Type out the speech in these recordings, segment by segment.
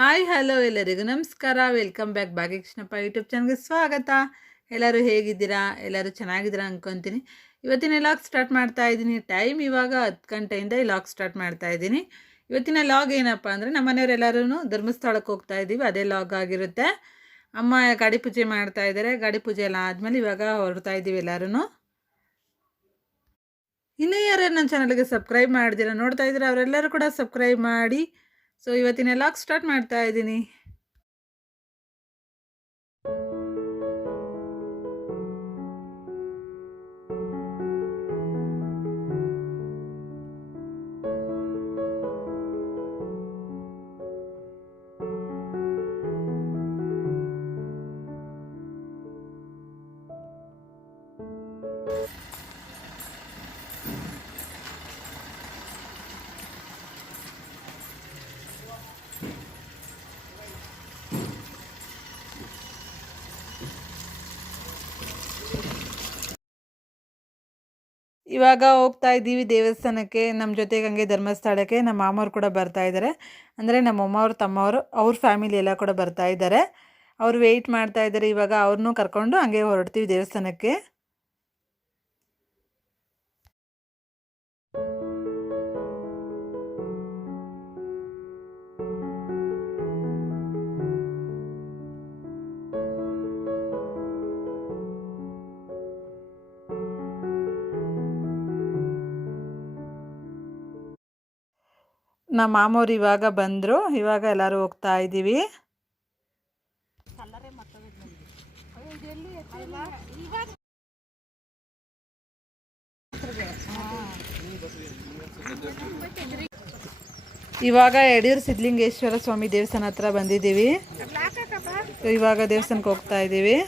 Hi hello ಎಲ್ಲರಿಗೂ ನಮಸ್ಕಾರ. Welcome back ಭಾಗ್ಯಕೃಷ್ಣಪ್ಪ YouTube ಚಾನಲ್ಗೆ ಸ್ವಾಗತ. ಎಲ್ಲರೂ ಹೇಗಿದ್ದೀರಾ? ಎಲ್ಲರೂ ಚೆನ್ನಾಗಿದ್ದೀರಾ ಅಂದ್ಕೊತೀನಿ. ಇವತ್ತಿನ ಲಾಗ್ ಸ್ಟಾರ್ಟ್ ಮಾಡ್ತಾ ಇದ್ದೀನಿ. ಟೈಮ್ ಇವಾಗ 10 ಗಂಟೆಯಿಂದ ಈ ಲಾಗ್ ಸ್ಟಾರ್ಟ್ ಮಾಡ್ತಾ ಇದ್ದೀನಿ. ಇವತ್ತಿನ ಲಾಗ್ ಏನಪ್ಪ ಅಂದರೆ ನಮ್ಮ ಮನೆಯವರೆಲ್ಲರೂ ಧರ್ಮಸ್ಥಳಕ್ಕೆ ಹೋಗ್ತಾ ಇದ್ದೀವಿ, ಅದೇ ಲಾಗ್ ಆಗಿರುತ್ತೆ. ಅಮ್ಮ ಗಾಡಿ ಪೂಜೆ ಮಾಡ್ತಾ ಇದ್ದಾರೆ. ಗಾಡಿ ಪೂಜೆ ಎಲ್ಲ ಆದಮೇಲೆ ಇವಾಗ ಹೊರಡ್ತಾ ಇದ್ದೀವಿ ಎಲ್ಲರೂ. ಇನ್ನೂ ಯಾರು ನನ್ನ ಚಾನಲ್ಗೆ ಸಬ್ಸ್ಕ್ರೈಬ್ ಮಾಡ್ದಿರ ನೋಡ್ತಾ ಇದ್ದೀರಾ ಅವರೆಲ್ಲರೂ ಕೂಡ ಸಬ್ಸ್ಕ್ರೈಬ್ ಮಾಡಿ. ಸೊ ಇವತ್ತಿನ ಲಾಗ್ ಸ್ಟಾರ್ಟ್ ಮಾಡ್ತಾ ಇದ್ದೀನಿ. ಇವಾಗ ಹೋಗ್ತಾ ಇದ್ದೀವಿ ದೇವಸ್ಥಾನಕ್ಕೆ. ನಮ್ಮ ಜೊತೆಗೆ ಹಂಗೆ ಧರ್ಮಸ್ಥಳಕ್ಕೆ ನಮ್ಮ ಮಾಮವ್ರು ಕೂಡ ಬರ್ತಾ ಇದ್ದಾರೆ. ಅಂದರೆ ನಮ್ಮ ಅಮ್ಮವ್ರ ತಮ್ಮವರು ಅವ್ರ ಫ್ಯಾಮಿಲಿ ಎಲ್ಲ ಕೂಡ ಬರ್ತಾ ಇದ್ದಾರೆ. ಅವರು ವೆಯ್ಟ್ ಮಾಡ್ತಾ ಇದ್ದಾರೆ. ಇವಾಗ ಅವ್ರನ್ನೂ ಕರ್ಕೊಂಡು ಹಂಗೆ ಹೊರಡ್ತೀವಿ ದೇವಸ್ಥಾನಕ್ಕೆ. ನಮ್ಮ ಮಾಮವ್ರು ಇವಾಗ ಬಂದರು. ಇವಾಗ ಎಲ್ಲರೂ ಹೋಗ್ತಾ ಇದ್ದೀವಿ. ಇವಾಗ ಯಡಿಯೂರು ಸಿದ್ಧಲಿಂಗೇಶ್ವರ ಸ್ವಾಮಿ ದೇವಸ್ಥಾನ ಹತ್ರ ಬಂದಿದ್ದೀವಿ. ಇವಾಗ ದೇವಸ್ಥಾನಕ್ಕೆ ಹೋಗ್ತಾ ಇದ್ದೀವಿ.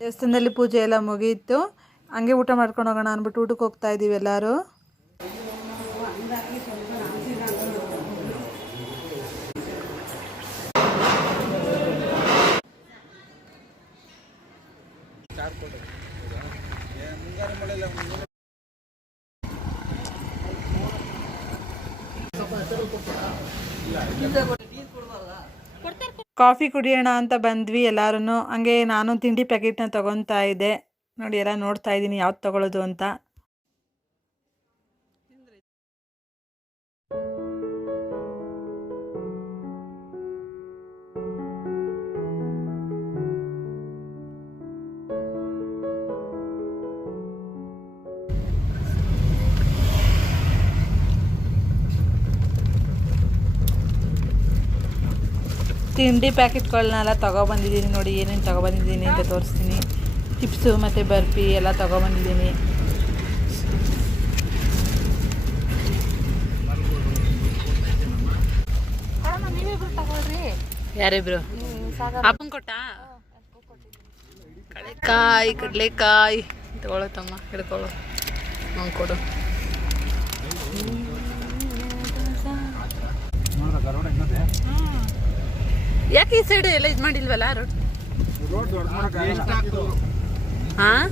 ದೇವಸ್ಥಾನದಲ್ಲಿ ಪೂಜೆ ಎಲ್ಲ ಮುಗಿಯಿತು. ಹಂಗೆ ಊಟ ಮಾಡ್ಕೊಂಡು ಹೋಗೋಣ ಅಂದ್ಬಿಟ್ಟು ಊಟಕ್ಕೆ ಹೋಗ್ತಾ ಇದ್ದೀವಿ ಎಲ್ಲರೂ. ಕಾಫಿ ಕುಡಿಯೋಣ ಅಂತ ಬಂದ್ವಿ ಎಲ್ಲರೂ. ಹಂಗೆ ನಾನು ತಿಂಡಿ ಪ್ಯಾಕೆಟ್ನ ತೊಗೊತಾ ಇದ್ದೆ. ನೋಡಿ ಎಲ್ಲ ನೋಡ್ತಾ ಇದ್ದೀನಿ ಯಾವ್ದು ತೊಗೊಳ್ಳೋದು ಅಂತ. ತಿಂಡಿ ಪ್ಯಾಕೆಟ್ಗಳನ್ನೆಲ್ಲ ತೊಗೊಬಂದಿದ್ದೀನಿ. ನೋಡಿ ಏನೇನು ತೊಗೊಬಂದಿದ್ದೀನಿ ಅಂತ ತೋರಿಸ್ತೀನಿ. ಚಿಪ್ಸು ಮತ್ತು ಬರ್ಫಿ ಎಲ್ಲ ತೊಗೊಬಂದಿದ್ದೀನಿ. ಯಾರಿಬ್ರು ಅಪ್ಪನ ಕೊಟ್ಟ ಕಡಲೆಕಾಯಿ ಕಡಲೆಕಾಯಿ ತಗೊಳ್ಳೋ ತಮ್ಮ, ಹಿಡ್ಕೊಳ್ಳೋ, ನಂಗೆ ಕೊಡು. ಯಾಕೆ ಈ ಸೈಡ್ ಎಲ್ಲ ಇದು ಮಾಡಿಲ್ವಲ್ಲ ರೋಡ್? ಹಾಂ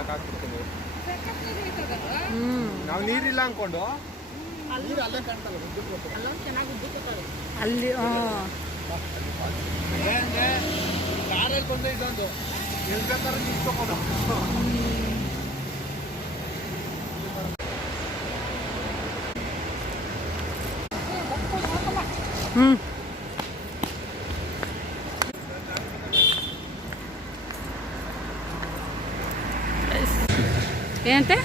ಹಾಕಾಕ್ಬಿಡ್ತೀನಿ. ನಾವು ನೀರಿಲ್ಲ ಅನ್ಕೊಂಡು ನೀರು ಅಲ್ಲೇ ಕಾಣ್ತಲ್ಲ ಅಲ್ಲಿ ಕಾರಲ್ಲಿ ಬಂದೆ ಇದೊಂದು ಎಲ್ಲಿ ಬೇಕಾದ್ರೆ ನೀರು ತಗೊಂಡು ఏంటే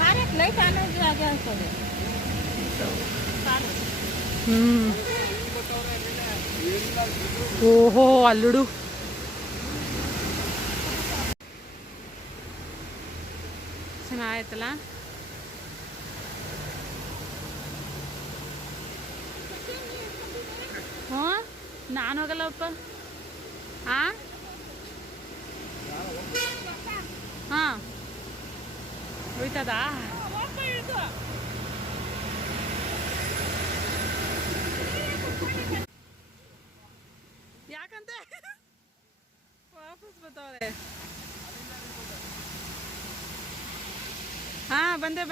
ఓహో అల్లుడు ಚೆನ್ನಾಯ್ತಲ್ಲ. ಹ್ಞೂ ನಾನು ಹೋಗಲ್ಲಪ್ಪ. ಹಾಂ ಹಾಂ ಹೋಯ್ತದಾ? ಯಾಕಂತೆ ವಾಪಸ್ ಬರ್ತಾವ್ರೆ. ಹಾಂ ಬಂದೆ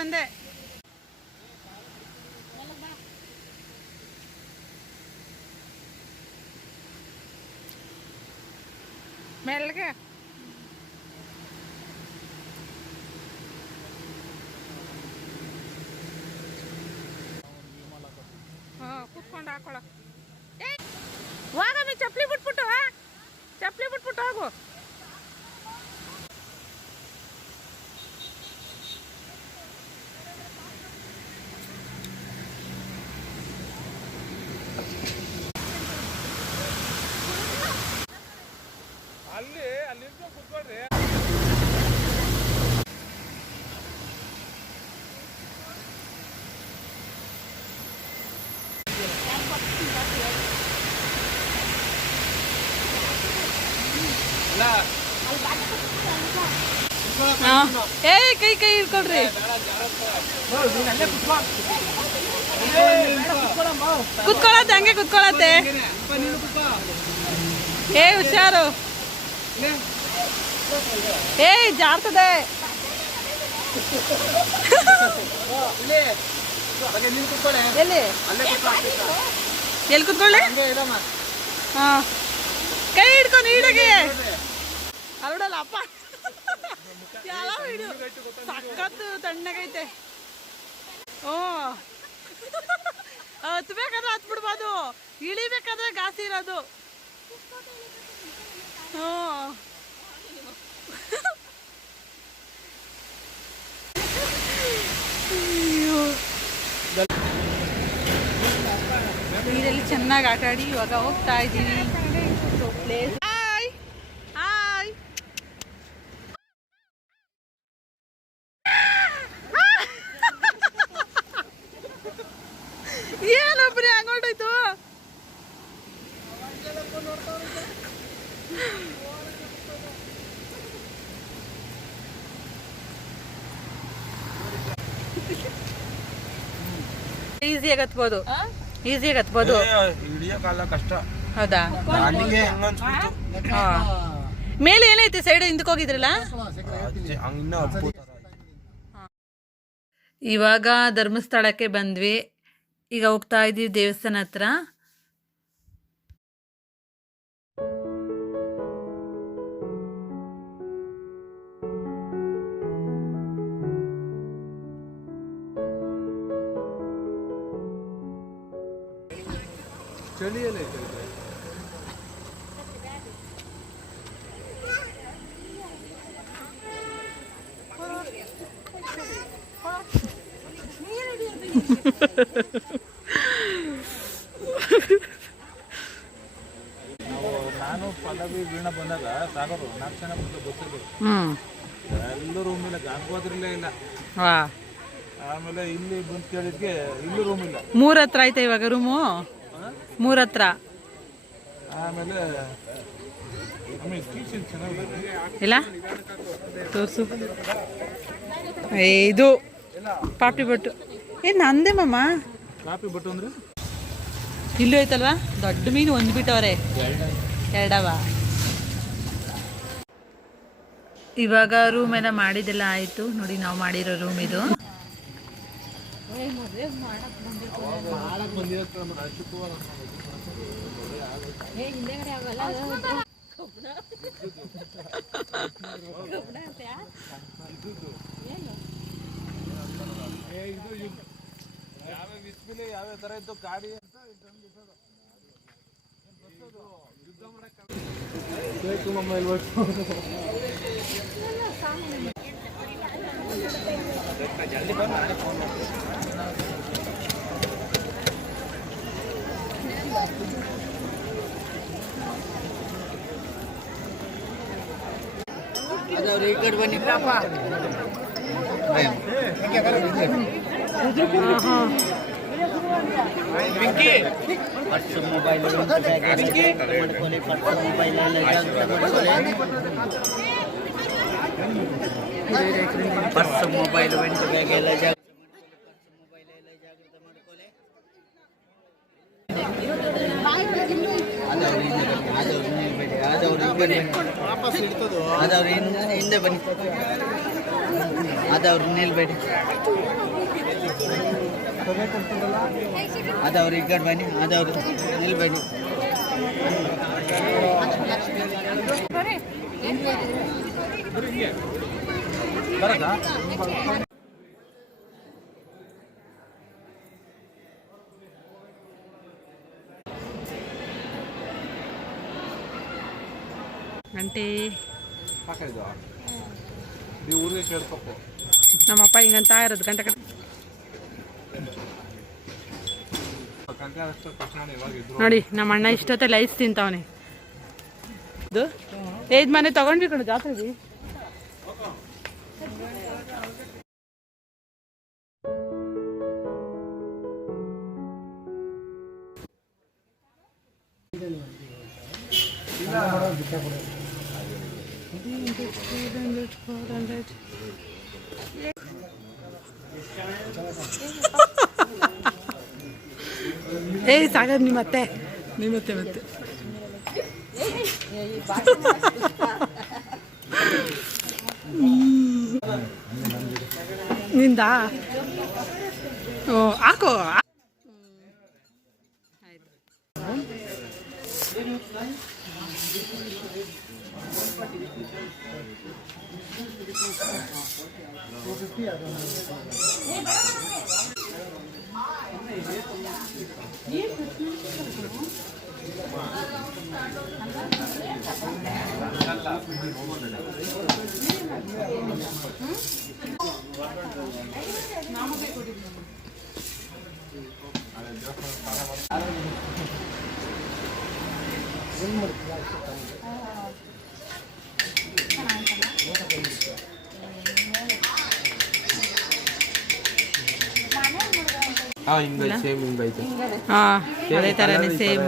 ಮೆಲ್ಗೆ. ಕುತ್ಕೊಂಡು ಹಾಕೊಳ. ಹೋಗಮ್ಮಿ ಚಪ್ಪಲಿ ಬಿಟ್ಬಿಟ್ಟು ಹೋಗು. ಅಲ್ಲಿ ಕುತ್ಕೊಳ್ರಿ. ಕೈ ಹಿಡ್ಕೊಳ್ರಿ. ಕುತ್ಕೊಳತ್ತೆ ಹಂಗೆ ಕುತ್ಕೊಳತ್ತೆ. ಹುಷಾರು. ಜಾರ್ತದೆ. ಎಲ್ಲಿ ಕುತ್ಕೊಳ್ಳಿ? ಹಾ ಕೈ ಹಿಡ್ಕೊಂಡು ನೀಡಗೆ ಅಲ್ಡಲ್ಲ ಅಪ್ಪ. ಸಖತ್ತು ತಣ್ಣಗೈತೆ. ಹತ್ಬೇಕಾದ್ರೆ ಹತ್ಬಿಡ್ಬೋದು, ಇಳಿಬೇಕಾದ್ರೆ ಗಾಸಿ ಇರೋದು. ನೀರಲ್ಲಿ ಚೆನ್ನಾಗಿ ಆಟ ಆಡಿ ಇವಾಗ ಹೋಗ್ತಾ ಇದ್ದೀವಿ. ಏನೊಬ್ರಿ ಹಂಗೋಟಾಯ್ತು. ಈಸಿಯಾಗಿ ಹತ್ಬೋದು. ಹಿಡಿಯೋಕಾಲ ಕಷ್ಟ. ಹೌದಾ? ಮೇಲೆ ಏನೈತೆ ಸೈಡ್ ಹಿಂದಕ್ಕೆ ಹೋಗಿದ್ರಲ್ಲ. ಇವಾಗ ಧರ್ಮಸ್ಥಳಕ್ಕೆ ಬಂದ್ವಿ. ಈಗ ಹೋಗ್ತಾ ಇದ್ದೀವಿ ದೇವಸ್ಥಾನ ಹತ್ರ. ಚಳಿಯಲ್ಲೇ ನಾನು ಪಲ್ಲವಿ ವೀಣಾ ಬಂದಾಗ ಸಾಗರು 4 ಜನ ಬಂದು ಬಸ್ಸಲ್ಲಿ ಎಲ್ಲೂ ರೂಮ್ ಇಲ್ಲ, ಗಂಗೋದ್ರಲ್ಲೇ ಇಲ್ಲ. ಆಮೇಲೆ ಇಲ್ಲಿ ಬಂದು ಕೇಳಿದ್ಗೆ ಇಲ್ಲೂ ರೂಮ್ ಇಲ್ಲ. 3 ಹತ್ರ ಆಯ್ತಾ ಇವಾಗ ರೂಮು? 3 ಹತ್ರ. ಆಮೇಲೆ ಇಲ್ಲ ತೋರ್ಸು. ಇದು ಪಾಪಿ ಬಟ್ಟು ನಂದೇ ಮಾಮ. ಪಾಪಿ ಬಟ್ಟು ಅಂದ್ರೆ ಇಲ್ಲೂ ಐತಲ್ವಾ ದೊಡ್ಡ ಮೀನು. ಒಂದು ಬಿಟ್ಟವ್ರೆ, ಎರಡವ. ಇವಾಗ ರೂಮ್ ಎಲ್ಲ ಮಾಡಿದೆಲ್ಲ ಆಯಿತು ನೋಡಿ, ನಾವು ಮಾಡಿರೋ ರೂಮ್ ಇದು. ಯಾವ ತರ ಇತ್ತು ಗಾಡಿ ಅದವ್ರು ಈ ಕಡೆ ಬನ್ನಿ ಪಾಪ. ಪರ್ಸ್ ಮೊಬೈಲ್ ಮಾಡ್ಕೊಳ್ಳಿ, ಪರ್ಸ್ ಮೊಬೈಲ್ ಎಲ್ಲ ಜಾಗ್ರತೆ ಮಾಡ್ಕೊಳ್ಳಿ. ಪರ್ಸ್ ಮೊಬೈಲ್ ವೆಂಟ್ ಬ್ಯಾಗ್ ಎಲ್ಲ ಜಾಗ್ರತೆ ಮಾಡ್ಕೊಳ್ಳಿ. ಆದವ್ರು ಹಿಂದೆ ಬನ್ನಿ, ಆದವ್ರು ನಿಲ್ಬೇಡಿ, ಆದವ್ರು ಈ ಕಡೆ ಬನ್ನಿ, ಆದವ್ರು ನಿಲ್ಬೇಡಿ. ಗಂಟೆ ಸಾಕಾಯ್ತು ನೀವು ಊರಿಗೆ ಕೇಳ್ಬೇಕು. ನಮ್ಮಪ್ಪ ಹಿಂಗಂತ ಇರೋದು ಗಂಟೆ ನೋಡಿ. ನಮ್ಮ ಅಣ್ಣ ಇಷ್ಟೊತ್ತಲ್ಲಿ ಐಸ್ ತಿಂತಾವನೆ. ಇದು ಮನೆ ತಗೊಂಡ್ವಿ ಕಣ ಜಾತ್ರೆಗೆ. ಸಾಗರ್ ನಿಮ್ಮತ್ತೆ ಮತ್ತೆ ನಿಂದ ಓ ಹಾಕೋ. ಅದೇ ಥರನೇ ಸೇಮ್.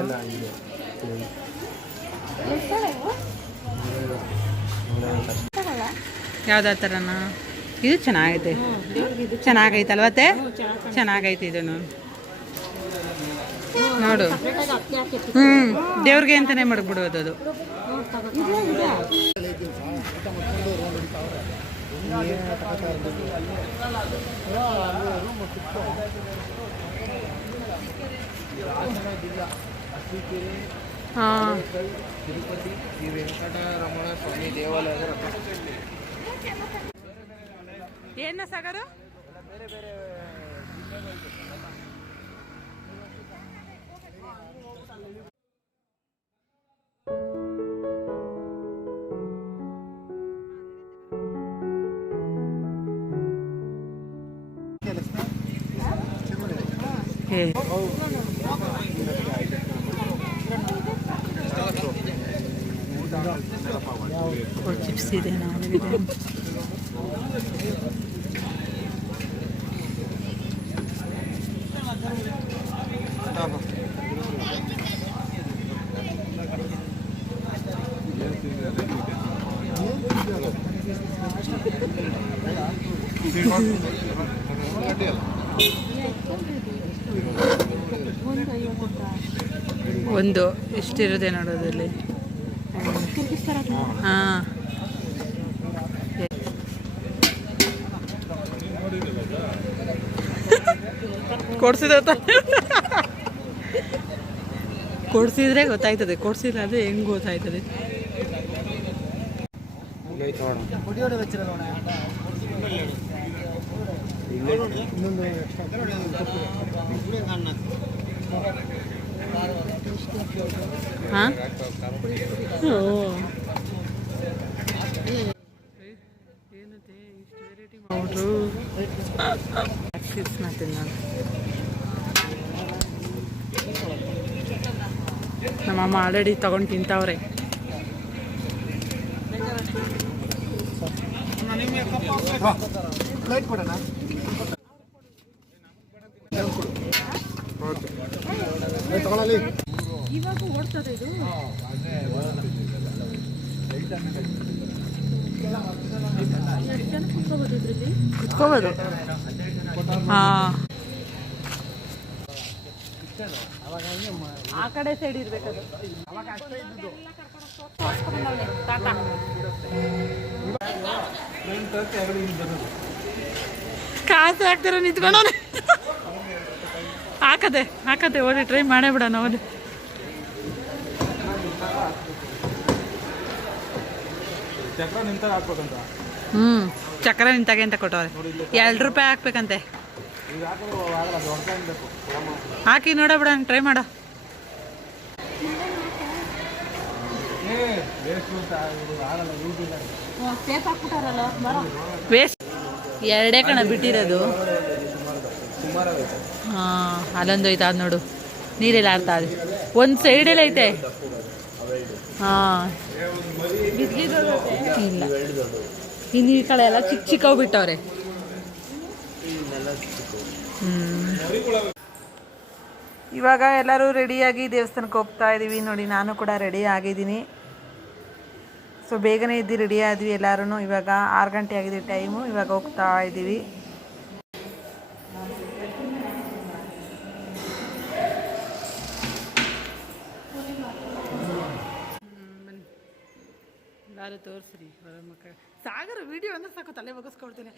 ಯಾವ್ದು ಥರನಾ? ಇದು ಚೆನ್ನಾಗೈತೆ, ಚೆನ್ನಾಗೈತಲ್ವತ್ತೆ? ಚೆನ್ನಾಗೈತೆ ಇದನ್ನು ನೋಡು. ದೇವ್ರಿಗೆ ಅಂತಾನೆ ಮಾಡ್ಬಿಡೋದು ಅದು. ತಿರುಪತಿ ಶ್ರೀ ವೆಂಕಟರಮಣ ಸ್ವಾಮಿ ದೇವಾಲಯದ ಏನ ಸಾಗರ ಬೇರೆ ಬೇರೆ ಚಿಪ್ಸ್ ಇದೆ ನಾವಿದೆ. ಒಂದು ಇಷ್ಟಿರೋದೆ ನೋಡೋದಲ್ಲಿ. ಹಾಂ ಕೊಡ್ಸಿದ್ರೆ ಕೊಡ್ಸಿದ್ರೆ ಗೊತ್ತಾಯ್ತದೆ, ಕೊಡ್ಸಿಲ್ಲ ಅಂದರೆ ಹೆಂಗೆ ಗೊತ್ತಾಯ್ತದೆ. ಹಾಂ ಏನಂತೆ ಇಷ್ಟು ವೆರೈಟಿ ಮಾಡ್ಬಿಟ್ರು. ಚಿಪ್ಸ್ನ ತಿನ್ನೋಣ. ನಮ್ಮಮ್ಮ ಆಲ್ರೆಡಿ ತೊಗೊಂಡು ತಿಂತಾವ್ರೆ. ಇವಾಗ ಓಡ್ತದೆ ಇದು. ಕುತ್ಕೋಬೋದು. ಹಾಂ, ಆ ಕಡೆ ಸೈಡ್ ಇರ್ಬೇಕದು. ಕಾಸು ಹಾಕ್ತಾರ ನಿಂತ್ಕೊಂಡವನೆ. ಹಾಕತೆ ಓದಿ ಟ್ರೈ ಮಾಡೇ ಬಿಡೋಣ ಓದಿ. ಚಕ್ರ ನಿಂತಾಗೆ ಅಂತ ಕೊಟ್ಟವ್ರೆ. 2 ರೂಪಾಯಿ ಹಾಕ್ಬೇಕಂತೆ. ಹಾಕಿ ನೋಡ ಬಿಡ, ಟ್ರೈ ಮಾಡ. ವೇಸ್ಟ್ 2 ಕಣ ಬಿಟ್ಟಿರೋದು. ಹಾಂ, ಅಲ್ಲೊಂದು ಐತೆ, ಅದು ನೋಡು ನೀರೆಲ್ಲ ಆಡ್ತಾ ಇದೆ. ಒಂದು ಸೈಡೆಲ್ಲ ಐತೆ. ಹಾಂ, ಇಲ್ಲ ಇನ್ನು ಈ ಕಡೆ ಎಲ್ಲ ಚಿಕ್ಕ ಚಿಕ್ಕವು ಬಿಟ್ಟವ್ರೆ. ಇವಾಗ ಎಲ್ಲರೂ ರೆಡಿಯಾಗಿ ದೇವಸ್ಥಾನಕ್ಕೆ ಹೋಗ್ತಾ ಇದ್ದೀವಿ. ನೋಡಿ, ನಾನು ಕೂಡ ರೆಡಿ ಆಗಿದ್ದೀನಿ. ಸೊ ಬೇಗನೆ ಇದ್ದು ರೆಡಿ ಆದ್ವಿ ಎಲ್ಲರೂ. ಇವಾಗ 6 ಗಂಟೆ ಆಗಿದೆ ಟೈಮು. ಇವಾಗ ಹೋಗ್ತಾ ಇದ್ದೀವಿ. ಎಲ್ಲರೂ ತೋರಿಸ್ರಿ ಮಕ್ಕಳು. ಸಾಗರ ವಿಡಿಯೋ ಅಂದ್ರೆ ಸಾಕು, ತಲೆ ಬಗ್ಗಿಸ್ಕೊಡ್ತೇನೆ.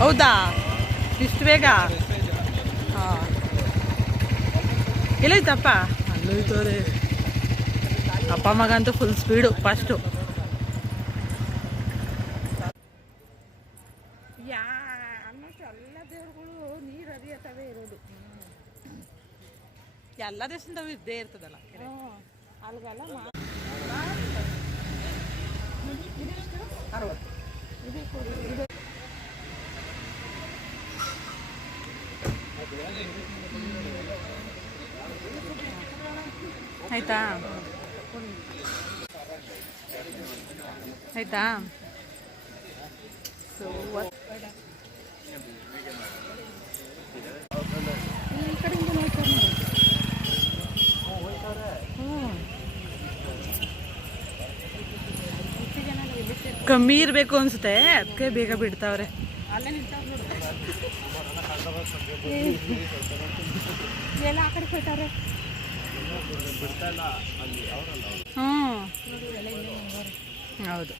ಹೌದಾ, ಇಷ್ಟು ಬೇಗ? ಹಾಂ, ಎಲ್ಲೈತಪ್ಪ? ಅಲ್ಲೋಯ್ತವ್ರೆ. ಅಪ್ಪ ಮಗ ಅಂತೂ ಫುಲ್ ಸ್ಪೀಡು, ಫಸ್ಟು. ಆಲ್ಮೋಸ್ಟ್ ಎಲ್ಲ ದೇವ್ರುಗಳು ನೀರು ಹರಿಯತ್ತವೇ ಇರೋದು. ಎಲ್ಲ ದೇಶದಿಂದ ಇದ್ದೇ ಇರ್ತದಲ್ಲ ಅಲ್ಗಲ್ಲ. 60 ಆಯ್ತಾ? ಆಯ್ತಾ? ಸೊ ಈ ಕಡೆಯಿಂದ ನೋಡ್ತಾರೆ. ಕಮ್ಮಿ ಇರಬೇಕು ಅನ್ಸುತ್ತೆ, ಅದಕ್ಕೆ ಬೇಗ ಬಿಡ್ತಾವ್ರೆ. ಎಲ್ಲ ಆ ಕಡೆ ಹೋಯ್ತಾರೆ. ಹೌದು.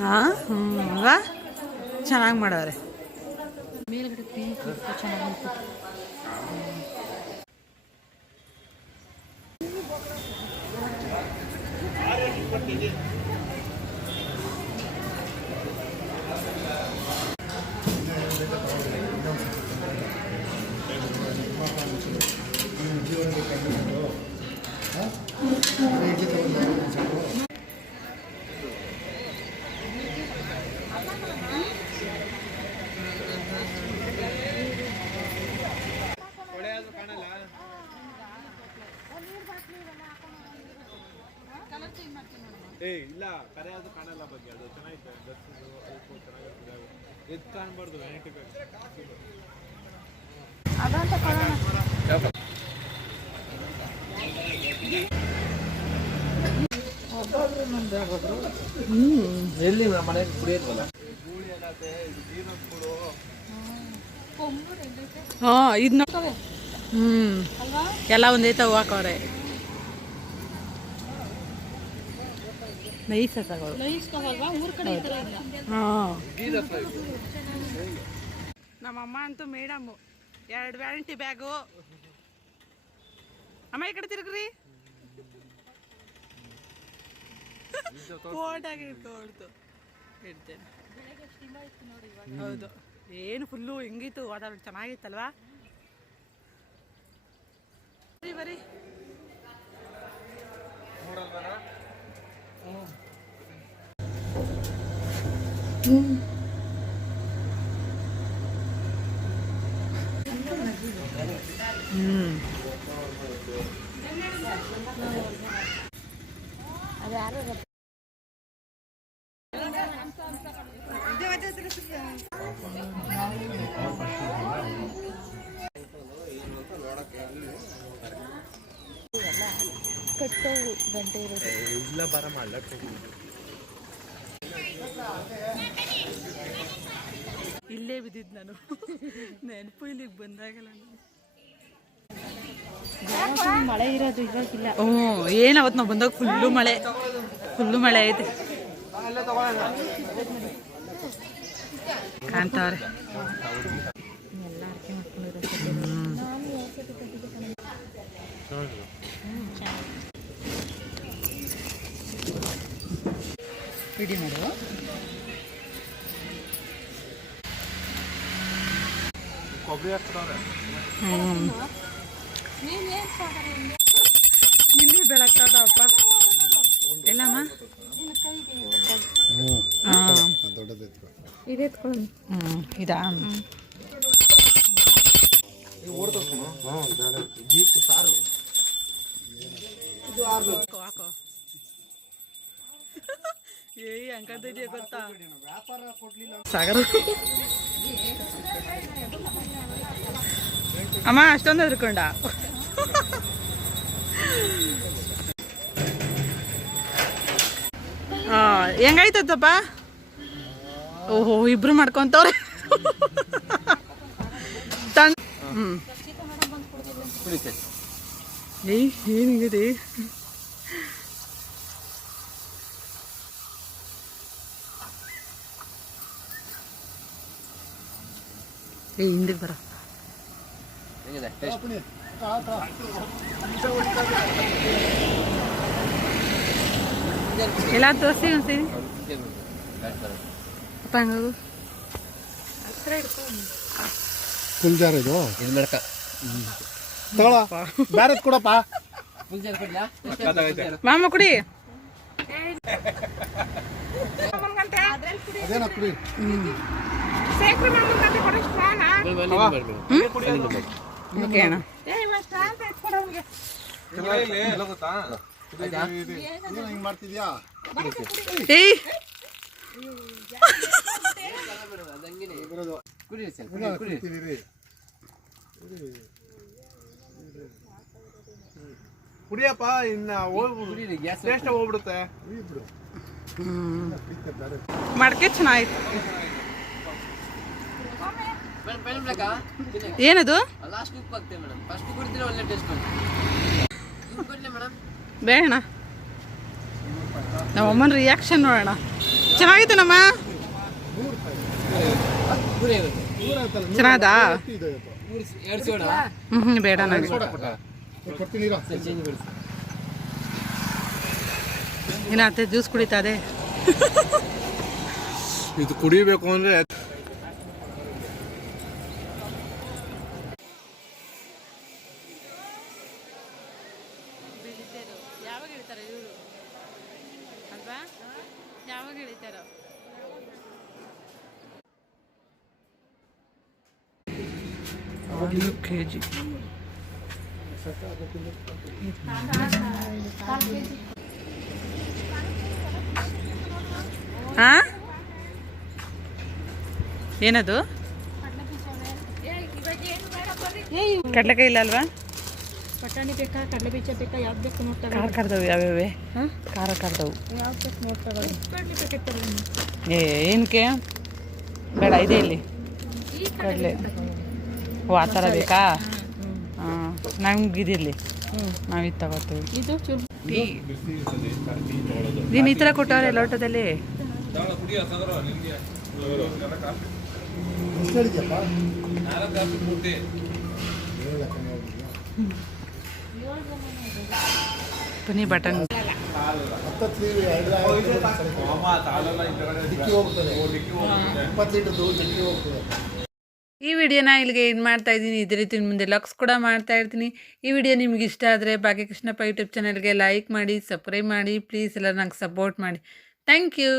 ಹಾಂ, ಅಲ್ವಾ? ಚೆನ್ನಾಗಿ ಮಾಡವ್ರೆ. ಮೇಲ್ಗಡೆ ಚೆನ್ನಾಗಿ. ಇಲ್ಲ ಕರೆ ಅದು ಕಾಣಲ್ಲ ಬಗ್ಗೆ ಅದು ಚೆನ್ನಾಗಿತ್ತು. ಎದ್ದು ಕಾಣಬಾರ್ದು ವ್ಯಾನಿಟಿ ಬ್ಯಾಗ್. ಅದಂತ ಕೊಡೋಣ. ಎಲ್ಲಿ ಮನೆಗೆ ಕುಡಿಯೋದ್ವಲ್ಲ ಹಾಂ ಇದನ್ನ ಎಲ್ಲ ಒಂದೇ ತಾವು ಹಾಕವ್ರೆ. ನೈಸ್ ತಗೊಳ್ಳು. ಹಾಂ ನಮ್ಮಮ್ಮ ಅಂತೂ ಮೇಡಮ್ಮು 2 ವ್ಯಾರಂಟಿ ಬ್ಯಾಗು. ಅಮ್ಮ ಈ ಕಡೆ ತಿರುಗ್ರಿ. ಫೋಟಾಗಿ ಇಟ್ಕೊಳ್ತು ಇಡ್ತೇನೆ. ಹೌದು ಏನು ಫುಲ್ಲು ಹೆಂಗಿತ್ತು ವಾತಾವರಣ ಚೆನ್ನಾಗಿತ್ತಲ್ವಾ. ಬರೀ ಇಲ್ಲೇ ಬಿದ್ದಿದ್ದು ನಾನು ನೆನಪು ಇಲ್ಲಿಗೆ ಬಂದಾಗಲ್ಲ. ಮಳೆ ಇರೋದು ಇವಾಗಿಲ್ಲ. ಹ್ಞೂ ಏನು ಅವತ್ತು ನಾವು ಬಂದಾಗ ಫುಲ್ಲು ಮಳೆ ಐತೆ ಕಾಣ್ತಾವ್ರೆ. ಎಲ್ಲ ಅರ್ಕೆ ಇಡಿ ಮಾಡು. ಕೊಬ್ಬರಿ ಹಾಕ್ತಾರೆ. ನಿನ್ನೆ ಬೆಳಕದಪ್ಪ ಎಲ್ಲಮ್ಮ ಇದಾ ಹಾಕೋ. ಅಂಕದಿದೆಯಾ ಗೊತ್ತಾ ಸಾಗರ ಅಮ್ಮ ಅಷ್ಟೊಂದು ಹೆದರ್ಕೊಂಡ. ಹೆಂಗಾಯ್ತಪ್ಪ? ಓಹೋ ಇಬ್ರು ಮಾಡ್ಕೊಂತವ್ರೆ. ಏಯ್ ಏನಿದೆ ಹಿಂದಕ್ಕೆ ಬರ. ಎಲ್ಲ ತೋರಿಸಿ ಒಂದ್ಸರಿ ಅಪ್ಪ ಹಂಗೋಗು. ಫುಲ್ ಜಾರ್ ಇದು ನಡ್ಕ ತಗೊಳ ಬ್ಯಾರದ್ ಕೊಡಪ್ಪ. ಮಾಮ ಕುಡಿ. ಅದೇನ ಕುಡಿ. ಓಕೆ ಅಣ್ಣ. ಹಿಂಗ್ ಮಾಡ್ತಿದ್ಯಾ? ಏಯ್ ಕುಡಿಯಪ್ಪ, ಇನ್ನ ಟೇಸ್ಟ್ ಹೋಗ್ಬಿಡುತ್ತೆ. ಮಡಕೆ ಚೆನ್ನಾಗಿತ್ತು. ಏನದು? ಬೇಡ ನಮ್ಮ ಅಮ್ಮನ ರಿಯಾಕ್ಷನ್ ನೋಡೋಣ. ಚೆನ್ನಾಗಿತ್ತು ನಮ್ಮ ಚೆನ್ನಾಗದಾ? ಬೇಡ ನನಗೆ ಇನ್ನ ಅತ್ತೆ ಜ್ಯೂಸ್ ಕುಡಿತಾ ಇದೆ. ಇದು ಕುಡಿಬೇಕು ಅಂದ್ರೆ ಯಾವಾಗ ಹೇಳ್ತಾರೆ ಇವರು ಅಲ್ವಾ? ಯಾವಾಗ ಹೇಳ್ತಾರೋ? ಒಂದು ಕೆಜಿ ಏನದು ಕಡಲೆಕಾಯಿ ಇಲ್ಲ ಅಲ್ವಾ? ಪಟಾಣಿ ಬೇಕಾ ಕಡಲೆ ಬೀಜ ಬೇಕಾ ಯಾವ್ದು ಬೇಕು ನೋಡ್ತಾ ಖಾರ ಖಾರದವು ಯಾವ್ಯಾವೆ? ಖಾರ ಖಾರದವು ಯಾವ್ದು ಬೇಕು ನೋಡ್ತಾ ಕಡಲೆ ಪ್ಯಾಕೆಟ್ ಏನಕ್ಕೆ ಬೇಡ ಇದೆ ಇಲ್ಲಿ ಕಡಲೆ. ಓ ಆ ಥರ ಬೇಕಾ? ಹಾಂ ನಮ್ಗೆ ಇದಿರಲಿ, ನಾವು ಇದು ತಗೋತೀವಿ. ಇದು ಚೂರು ಟೀ ನೀನು ಈ ಥರ ಕೊಟ್ಟವ್ರೆ ಲೋಟದಲ್ಲಿ. ಪುನಿ ಬಟನ್ ಈ ವಿಡಿಯೋನ ಇಲ್ಲಿಗೆ ಏನು ಮಾಡ್ತಾ ಇದ್ದೀನಿ. ಇದೇ ರೀತಿ ಮುಂದೆ ಲಾಗ್ಸ್ ಕೂಡ ಮಾಡ್ತಾ ಇರ್ತೀನಿ. ಈ ವಿಡಿಯೋ ನಿಮ್ಗೆ ಇಷ್ಟ ಆದರೆ ಭಾಗ್ಯಕೃಷ್ಣಪ್ಪ ಯೂಟ್ಯೂಬ್ ಚಾನಲ್ಗೆ ಲೈಕ್ ಮಾಡಿ, ಸಬ್ಸ್ಕ್ರೈಬ್ ಮಾಡಿ, ಪ್ಲೀಸ್ ಎಲ್ಲ ನಂಗೆ ಸಪೋರ್ಟ್ ಮಾಡಿ. Thank you.